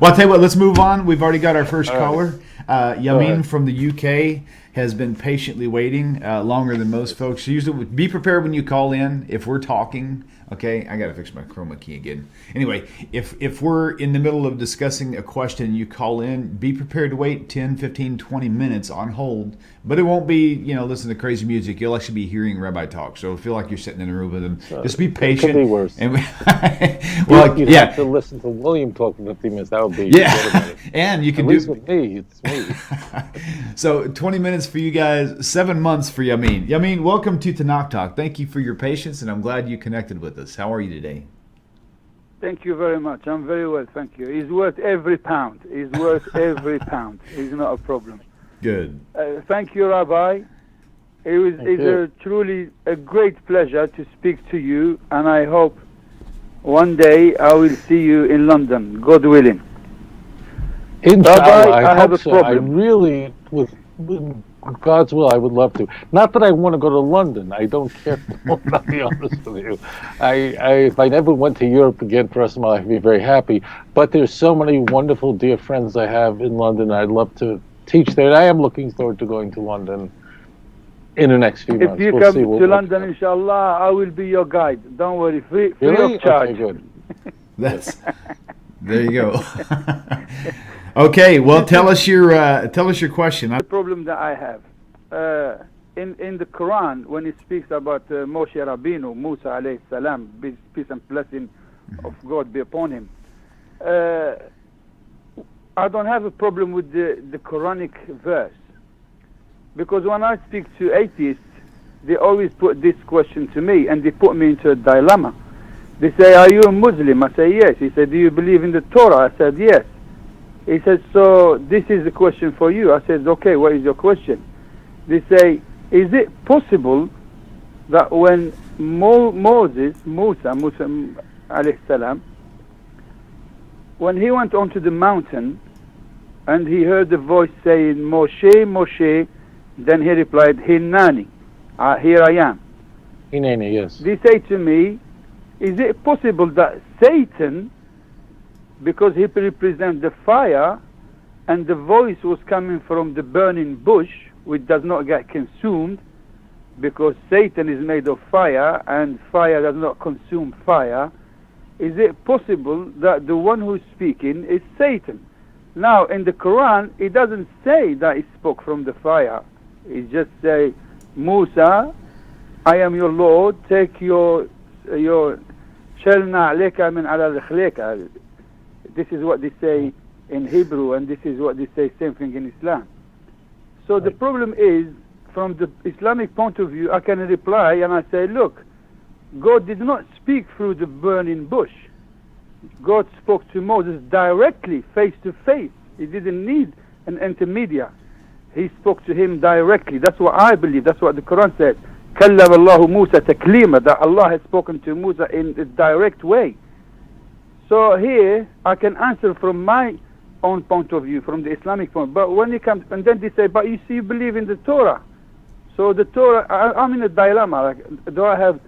Well, I'll tell you what, let's move on. We've already got our first caller. Yamin from the UK has been patiently waiting longer than most folks. Usually, be prepared when you call in. If we're talking, okay, I got to fix my chroma key again. Anyway, if we're in the middle of discussing a question and you call in, be prepared to wait 10, 15, 20 minutes on hold. But it won't be, listen to crazy music. You'll actually be hearing Rabbi talk. So feel like you're sitting in a room with him. Just be patient. It could be worse. And You'd have to listen to William talk for 50 minutes. That would be and you can At least with me, it's me. So 20 minutes for you guys, 7 months for Yamin. Yamin, welcome to Tanakh Talk. Thank you for your patience, and I'm glad you connected with us. How are you today? Thank you very much. I'm very well, thank you. He's worth every pound. He's worth every pound. He's not a problem. Good. Thank you, Rabbi. It's truly a great pleasure to speak to you, and I hope one day I will see you in London, God willing. Inshallah, Rabbi, I have hope a so. problem. I really, with God's will, I would love to. Not that I want to go to London. I don't care. I'll be honest with you. If I never went to Europe again for the rest of my life, I'd be very happy. But there's so many wonderful, dear friends I have in London. I'd love to teach there. And I am looking forward to going to London in the next few months. If you come to London, inshallah, I will be your guide. Don't worry, free of charge. Okay, good. There you go. Okay, well, tell us your question. The problem that I have in the Quran, when it speaks about Moshe Rabbeinu, Musa alayhi salam, peace and blessing of God be upon him. I don't have a problem with the Quranic verse, because when I speak to atheists, they always put this question to me, and they put me into a dilemma. They say, "Are you a Muslim?" I say, "Yes." He said, "Do you believe in the Torah?" I said, "Yes." He said, "So this is the question for you." I said, "Okay, what is your question?" They say, "Is it possible that when Musa alayhi salam, when he went onto the mountain and he heard the voice saying, 'Moshe, Moshe,' then he replied, 'Hinani, here I am.'" Hinani, yes. They say to me, is it possible that Satan, because he represents the fire, and the voice was coming from the burning bush, which does not get consumed, because Satan is made of fire, and fire does not consume fire, is it possible that the one who's speaking is Satan? Now, in the Quran, it doesn't say that he spoke from the fire. It just say, "Musa, I am your Lord, take your shelna aleka min ala rikhleka." This is what they say in Hebrew, and this is what they say same thing in Islam. So the problem is, from the Islamic point of view, I can reply and I say, look, God did not speak through the burning bush. God spoke to Moses directly, face to face. He didn't need an intermediate. He spoke to him directly. That's what I believe. That's what the Quran says. كَلَّمَ اللَّهُ مُوسَى تَكْلِيمًا, that Allah has spoken to Musa in a direct way. So here, I can answer from my own point of view, from the Islamic point. But when it comes, and then they say, but you see, you believe in the Torah. So the Torah, I'm in a dilemma. Like, do I have,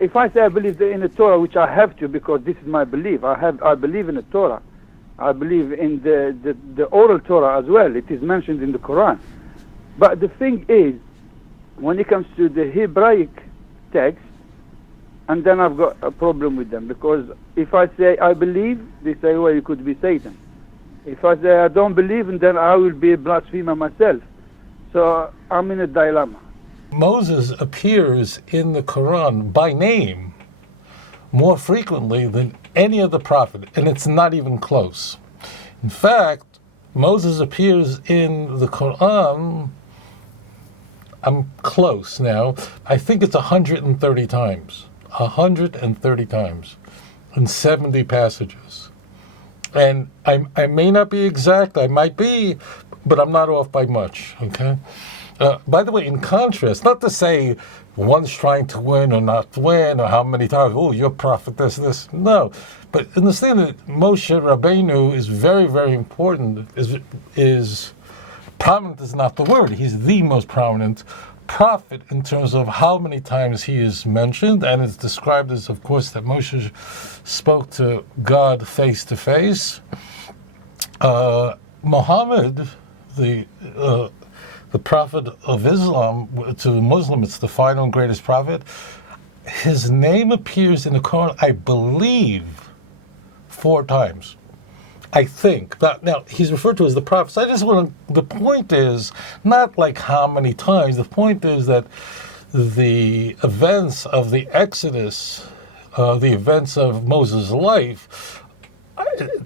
if I say I believe in the Torah, which I have to, because this is my belief, I believe in the Torah. I believe in the oral Torah as well. It is mentioned in the Quran. But the thing is, when it comes to the Hebraic text, and then I've got a problem with them, because if I say I believe, they say, well, you could be Satan. If I say I don't believe, and then I will be a blasphemer myself. So I'm in a dilemma. Moses appears in the Quran by name more frequently than any other prophet, and it's not even close. In fact, Moses appears in the Quran, I'm close now, I think it's 130 times. 130 times in 70 passages. And I may not be exact, I might be, but I'm not off by much, okay? By the way, in contrast, not to say one's trying to win or not win, or how many times, oh, you're a prophet, this. No. But understand that Moshe Rabbeinu is very, very important. Is prominent is not the word. He's the most prominent prophet in terms of how many times he is mentioned, and it's described as, of course, that Moshe spoke to God face to face. Muhammad, the prophet of Islam, to Muslim, it's the final and greatest prophet. His name appears in the Quran, I believe, 4 times. I think. Now, he's referred to as the prophet. So the point is not like how many times. The point is that the events of the Exodus, the events of Moses' life,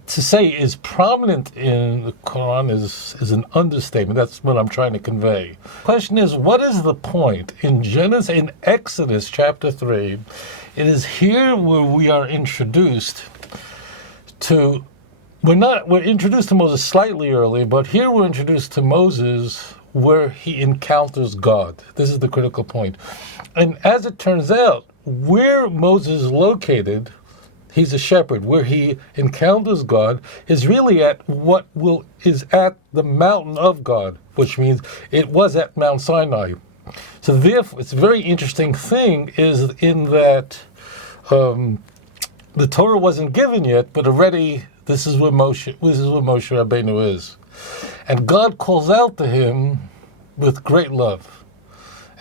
to say is prominent in the Quran is an understatement. That's what I'm trying to convey. Question is, what is the point? In Exodus chapter 3, it is here where we are introduced to, we're introduced to Moses slightly early, but here we're introduced to Moses where he encounters God. This is the critical point. And as it turns out, where Moses is located, he's a shepherd. Where he encounters God is really at is at the mountain of God, which means it was at Mount Sinai. So therefore, it's a very interesting thing is in that the Torah wasn't given yet, but already this is where Moshe Rabbeinu is. And God calls out to him with great love.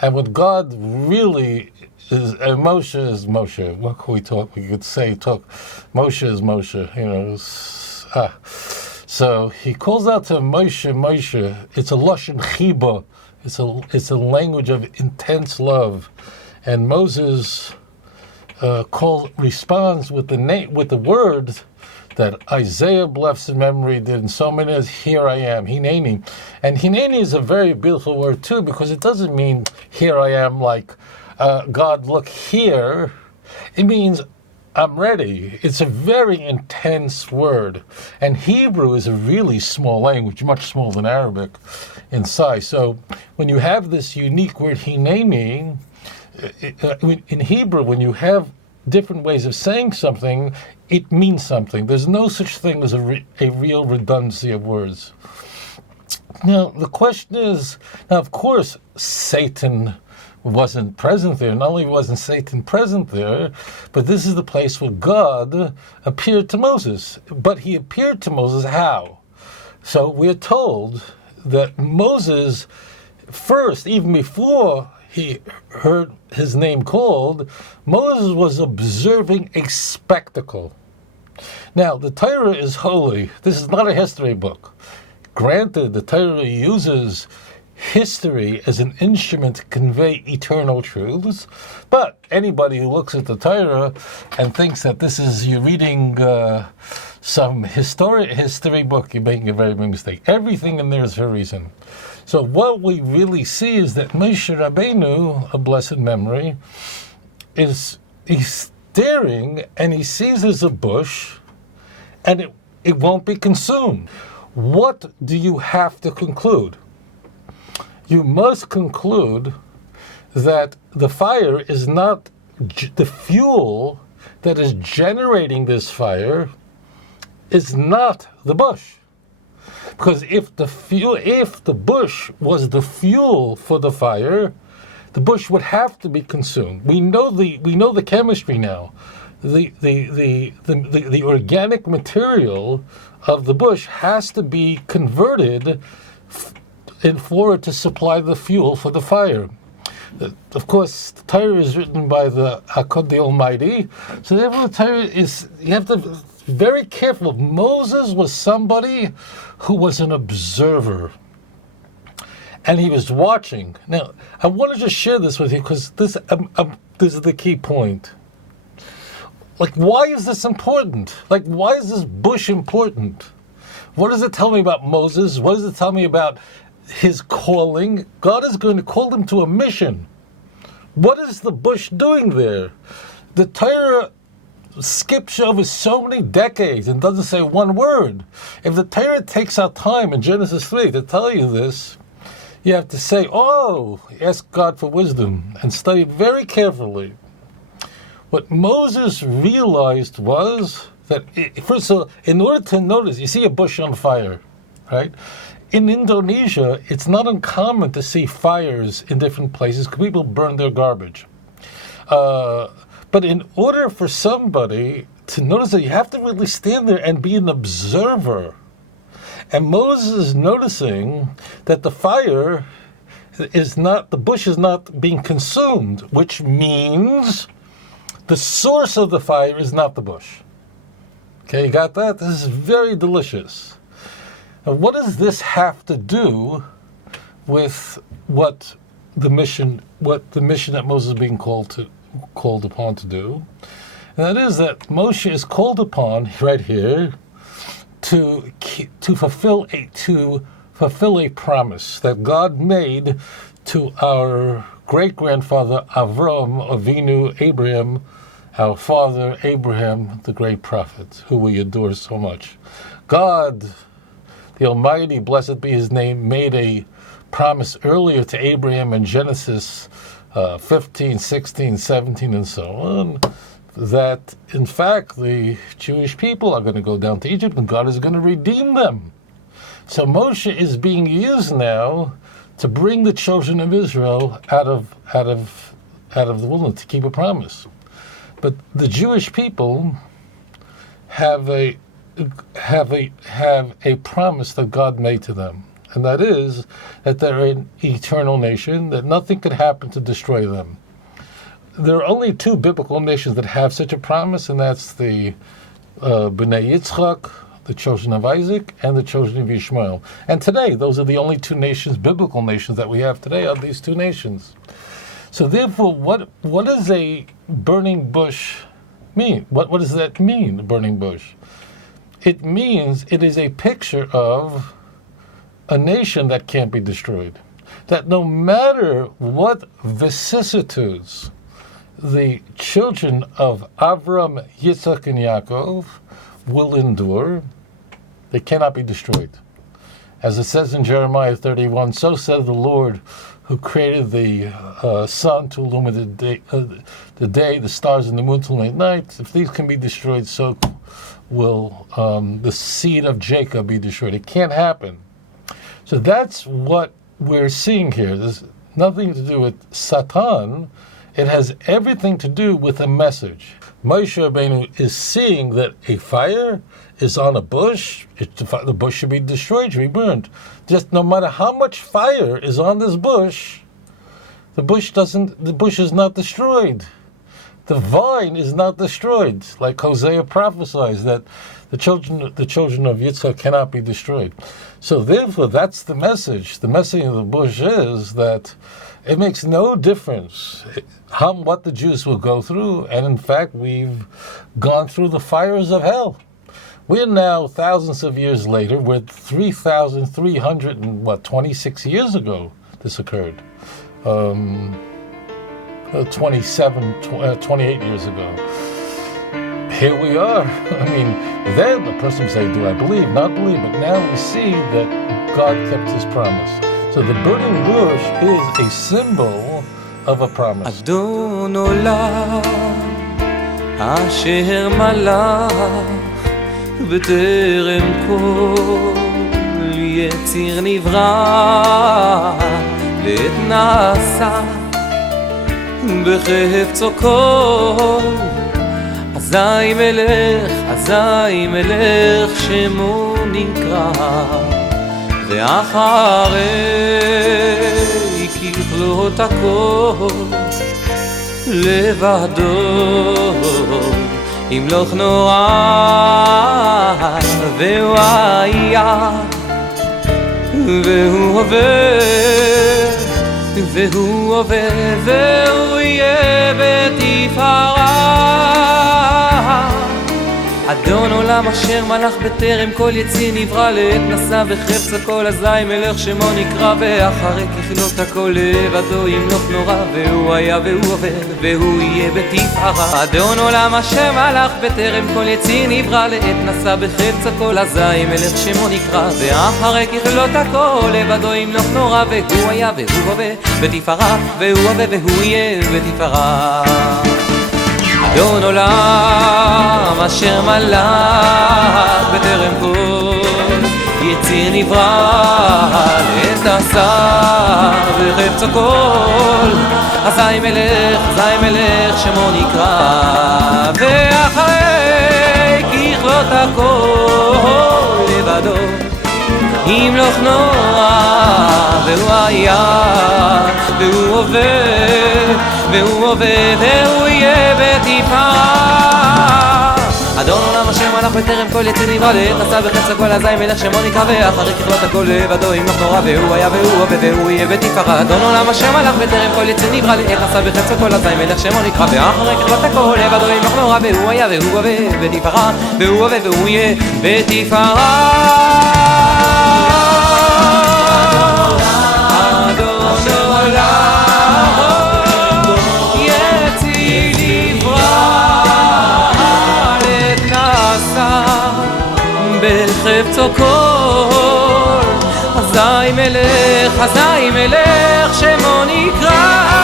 And what God really is, and Moshe is Moshe. What could we talk? We could say, Moshe is Moshe. So he calls out to Moshe. It's a lashon chiba. It's a language of intense love, and Moses responds with the words that Isaiah, blessed in memory, did in so many as here I am, Hineni. And Hineni is a very beautiful word too, because it doesn't mean here I am like God, look here. It means I'm ready. It's a very intense word. And Hebrew is a really small language, much smaller than Arabic in size. So when you have this unique word Hineni, in Hebrew, when you have different ways of saying something, it means something. There's no such thing as a real redundancy of words. Now, the question is, of course, Satan wasn't present there. Not only wasn't Satan present there, but this is the place where God appeared to Moses. But he appeared to Moses how? So we're told that Moses first, even before he heard his name called, Moses was observing a spectacle. Now, the Torah is holy. This is not a history book. Granted, the Torah uses history as an instrument to convey eternal truths, but anybody who looks at the Torah and thinks that you're reading some history book, you're making a very big mistake. Everything in there is for a reason. So what we really see is that Moshe Rabbeinu, a blessed memory, he's staring and he sees there's a bush and it won't be consumed. What do you have to conclude? You must conclude that the fire is not the fuel that is generating this fire is not the bush. Because if the bush was the fuel for the fire, the bush would have to be consumed. We know the chemistry now. The organic material of the bush has to be converted in order to supply the fuel for the fire. Of course, the Torah is written by the Hakod the Almighty, so therefore the Torah is, you have to be very careful. Moses was somebody who was an observer, and he was watching. Now, I want to just share this with you because this is the key point. Like, why is this important? Like, why is this bush important? What does it tell me about Moses? What does it tell me about his calling? God is going to call him to a mission. What is the bush doing there? The Torah skips over so many decades and doesn't say one word. If the Torah takes out time in Genesis 3 to tell you this, you have to say, ask God for wisdom and study very carefully. What Moses realized was that, first of all, in order to notice, you see a bush on fire, right? In Indonesia, it's not uncommon to see fires in different places because people burn their garbage. But in order for somebody to notice that, you have to really stand there and be an observer. And Moses is noticing that the fire is not, the bush is not being consumed, which means the source of the fire is not the bush. Okay, you got that? This is very delicious. Now, what does this have to do with what the mission that Moses is being called upon to do? And that is that Moshe is called upon right here to fulfill a promise that God made to our great-grandfather Avram Avinu Abraham, our father Abraham, the great prophet, who we adore so much. God, the Almighty, blessed be His name, made a promise earlier to Abraham in Genesis 15, 16, 17, and so on, that in fact the Jewish people are going to go down to Egypt and God is going to redeem them. So Moshe is being used now to bring the children of Israel out of the wilderness, to keep a promise. But the Jewish people have a promise that God made to them, and that is that they're an eternal nation, that nothing could happen to destroy them. There are only two biblical nations that have such a promise, and that's the Bnei Yitzchak, the children of Isaac, and the children of Ishmael. And today, those are the only two nations, biblical nations, that we have today, are these two nations. So therefore, what does a burning bush mean? What does that mean, a burning bush? It means it is a picture of a nation that can't be destroyed. That no matter what vicissitudes the children of Avram, Yitzchak, and Yaakov will endure, they cannot be destroyed. As it says in Jeremiah 31, so said the Lord, who created the sun to illuminate the day, the stars and the moon to illuminate night. If these can be destroyed, so will the seed of Jacob be destroyed. It can't happen. So that's what we're seeing here. There's nothing to do with Satan. It has everything to do with a message. Moshe Rabbeinu is seeing that a fire is on a bush. The bush should be destroyed, should be burned. Just no matter how much fire is on this bush, the bush is not destroyed. The vine is not destroyed, like Hosea prophesies that the children of Yitzchak cannot be destroyed. So therefore, that's the message. The message of the bush is that it makes no difference what the Jews will go through, and in fact, we've gone through the fires of hell. We're now thousands of years later. We're 3,326 years ago this occurred. 28 years ago. Here we are. I mean, then the person would say, do I believe? Not believe. But now we see that God kept His promise. So the burning bush is a symbol of a promise. אדון עולם אשר מלך בטרם כל יציר נברא לעת נעשה בחפצו כל אזי מלך שמו נקרא ואחרי ככלות הכל לבדו ימלוך נורא והוא היה והוא עובר והוא יהיה בתפארה אדון עולם אשר מלך בטרם כל יציר נברא לעת נשא בחפץ הכל אזי מלך שמו נקרא ואחרי ככלות הכל לבדו ימלוך נורא והוא היה והוא עובר והוא יהיה בתפארה אדון עולם אשר מלך בטרם כל יציר נברא לעת נשא בחפץ הכל אזי מלך שמו נקרא ואחרי ככלות הכל לבדו ימלוך נורא והוא היה והוא עובר בתפארה והוא עובר והוא יהיה בתפארה אדון עולם אשר מלך בטרם כל יציר נברא לעת עשה בחפצו כל אזי מלך שמו נקרא ואחרי ככלות הכל לבדו ימלוך נורא והוא היה והוא הווה והוא יהיה בתפארה. אדון עולם השם מלך בטרם כל יציר נברא לעת נשא בחפץ הכל אזי מלך שמו נקרא ואחרי ככלות הכל לבדו ימלוך נורא והוא היה והוא הווה והוא יהיה בתפארה. אדון עולם השם מלך בטרם כל יציר נברא לעת נשא בחפץ הכל אזי מלך שמו נקרא ואחרי ככלות הכל לבדו ימלוך נורא והוא היה והוא הווה בתפארה והוא הווה והוא יהיה בתפארה. בחפצו כל אזי מלך שמו נקרא.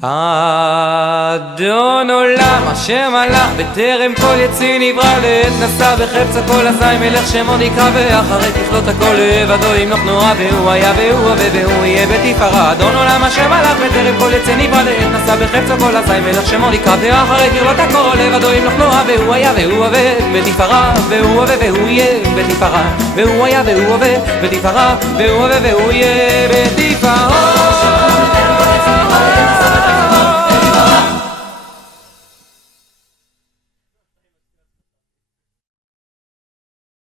אדון עולם השם מלך בטרם כל יציר נברא לעת נשא בחפץ הכל אזי מלך שמו נקרא ואחרי ככלות הכל לבדו ימלוך נורא והוא היה והוא הווה והוא יהיה בתפארה. אדון עולם השם מלך בטרם כל יציר נברא לעת נשא בחפץ הכל אזי מלך שמו נקרא ואחרי ככלות הכל לבדו ימלוך נורא והוא היה והוא הווה בתפארה והוא הווה והוא יהיה בתפארה והוא היה והוא הווה בתפארה והוא הווה והוא יהיה בתפארה.